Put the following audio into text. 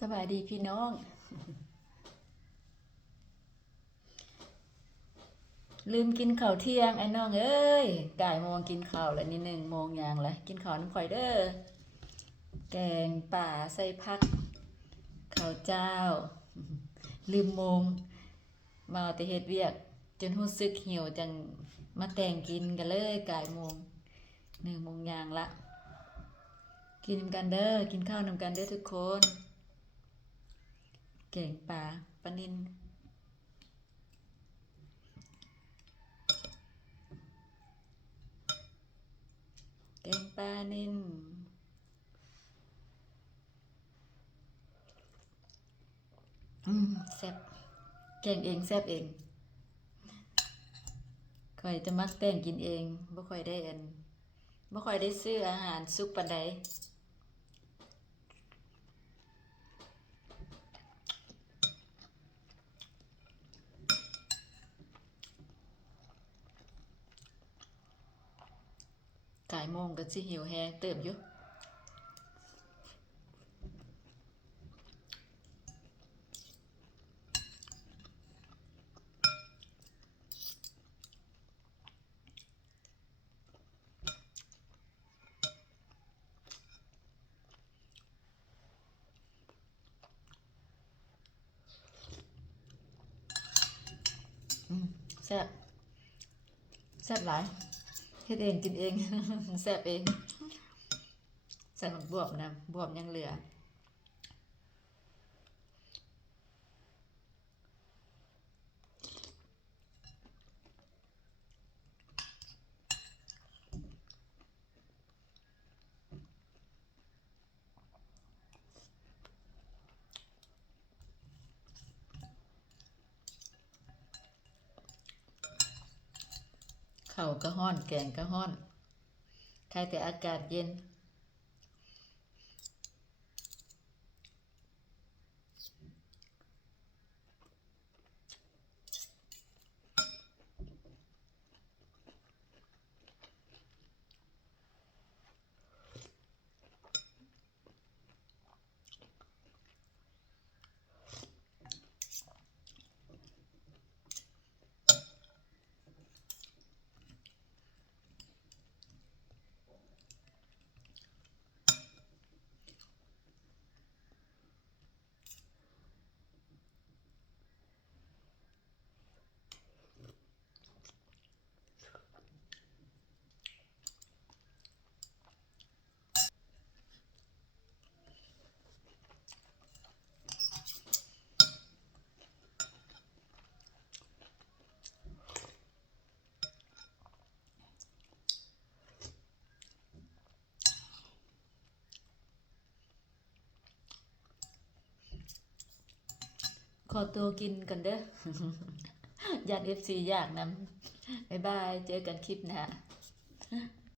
สบายดีพี่น้อง ลืมกินข้าวเที่ยงไอ้น้องเอ้ยก่ายโมงกินข้าวแล้วนี่1 โมงยังละกินข้าวน้ำข่อยเด้อแกงป่าใส่ผักข้าวเจ้าลืมโมงมาแต่เฮ็ดเวียกจนรู้สึกหิวจังมาแต่งกินกันเลยก่ายโมง1 โมงยังละกินนำกันเด้อกินข้าวนำกันเด้อทุกคนแกงป่าปลานิลแกงปลานิลแซ่บแกงเองแซ่บเองค่อยจะมักแต่งกินเองบ่ค่อยได้บ่ค่อยได้ซื้ออาหารสุกปานใดก่ายโมงก็สิหิวแฮงเติบอยู่แซ่บแซ่บหลายเฮ็ดเองกินเองแซ่บเองใส่หมักบวบนะบวบยังเหลือข้าวก็ฮ้อนแกงก็ฮ้อนใครแต่อากาศเย็นขอตัวกินกันเด้อญาติ FC อยากนำบ๊ายบายเจอกันคลิปหน้า